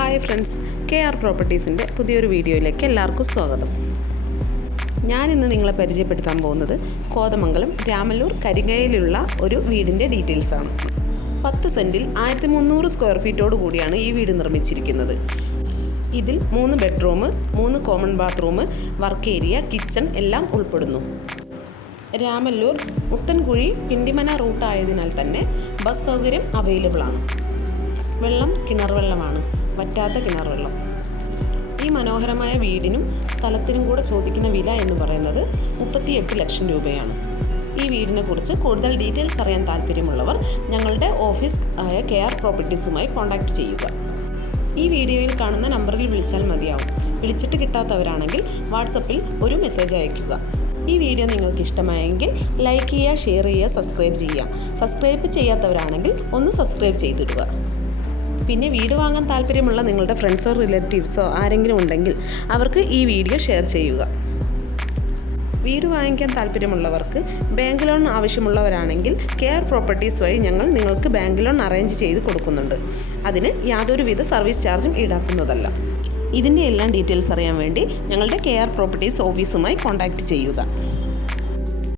Hi friends K R പ്രോപ്പർട്ടീസിന്റെ പുതിയൊരു വീഡിയോയിലേക്ക് എല്ലാവർക്കും സ്വാഗതം. ഞാനിന്ന് നിങ്ങളെ പരിചയപ്പെടുത്താൻ പോകുന്നത് കോതമംഗലം രാമല്ലൂർ കരിങ്ങയിലുള്ള ഒരു വീടിന്റെ ഡീറ്റെയിൽസ് ആണ് പത്ത് സെന്റിൽ ആയിരത്തി മുന്നൂറ് സ്ക്വയർ ഫീറ്റോട് കൂടിയാണ് ഈ വീട് നിർമ്മിച്ചിരിക്കുന്നത്. ഇതിൽ മൂന്ന് ബെഡ്റൂം മൂന്ന് common bathroom work area kitchen എല്ലാം ഉൾപ്പെടുന്നു. രാമല്ലൂർ മുത്തൻകുഴി പിണ്ടിമന റൂട്ടായതിനാൽ തന്നെ ബസ് സൗകര്യം അവൈലബിൾ ആണ് വെള്ളം കിണർ വെള്ളമാണ്. വറ്റാത്ത കിണർ ഈ മനോഹരമായ വീടിനും സ്ഥലത്തിനും കൂടെ ചോദിക്കുന്ന വില എന്ന് പറയുന്നത് മുപ്പത്തിയെട്ട് ലക്ഷം രൂപയാണ്. ഈ വീടിനെ കുറിച്ച് കൂടുതൽ ഡീറ്റെയിൽസ് അറിയാൻ താല്പര്യമുള്ളവർ ഞങ്ങളുടെ ഓഫീസ് ആയ കെ ആർ പ്രോപ്പർട്ടീസുമായി കോൺടാക്റ്റ് ചെയ്യുക. ഈ വീഡിയോയിൽ കാണുന്ന നമ്പറിൽ വിളിച്ചാൽ മതിയാവും. വിളിച്ചിട്ട് കിട്ടാത്തവരാണെങ്കിൽ വാട്സപ്പിൽ ഒരു മെസ്സേജ് അയയ്ക്കുക. ഈ വീഡിയോ നിങ്ങൾക്ക് ഇഷ്ടമായെങ്കിൽ ലൈക്ക് ചെയ്യുക ഷെയർ ചെയ്യുക സബ്സ്ക്രൈബ് ചെയ്യുക. സബ്സ്ക്രൈബ് ചെയ്യാത്തവരാണെങ്കിൽ ഒന്ന് സബ്സ്ക്രൈബ് ചെയ്തിടുക. പിന്നെ വീട് വാങ്ങാൻ താല്പര്യമുള്ള നിങ്ങളുടെ ഫ്രണ്ട്സോ റിലേറ്റീവ്സോ ആരെങ്കിലും ഉണ്ടെങ്കിൽ അവർക്ക് ഈ വീഡിയോ ഷെയർ ചെയ്യുക. വീട് വാങ്ങിക്കാൻ താല്പര്യമുള്ളവർക്ക് ബാങ്ക് ലോൺ ആവശ്യമുള്ളവരാണെങ്കിൽ കെയർ പ്രോപ്പർട്ടീസ് വഴി ഞങ്ങൾ നിങ്ങൾക്ക് ബാങ്ക് ലോൺ അറേഞ്ച് ചെയ്ത് കൊടുക്കുന്നുണ്ട്. അതിന് യാതൊരുവിധ സർവീസ് ചാർജും ഈടാക്കുന്നതല്ല. ഇതിന്റെ എല്ലാം ഡീറ്റെയിൽസ് അറിയാൻ വേണ്ടി ഞങ്ങളുടെ കെയർ പ്രോപ്പർട്ടീസ് ഓഫീസുമായി കോൺടാക്റ്റ് ചെയ്യുക.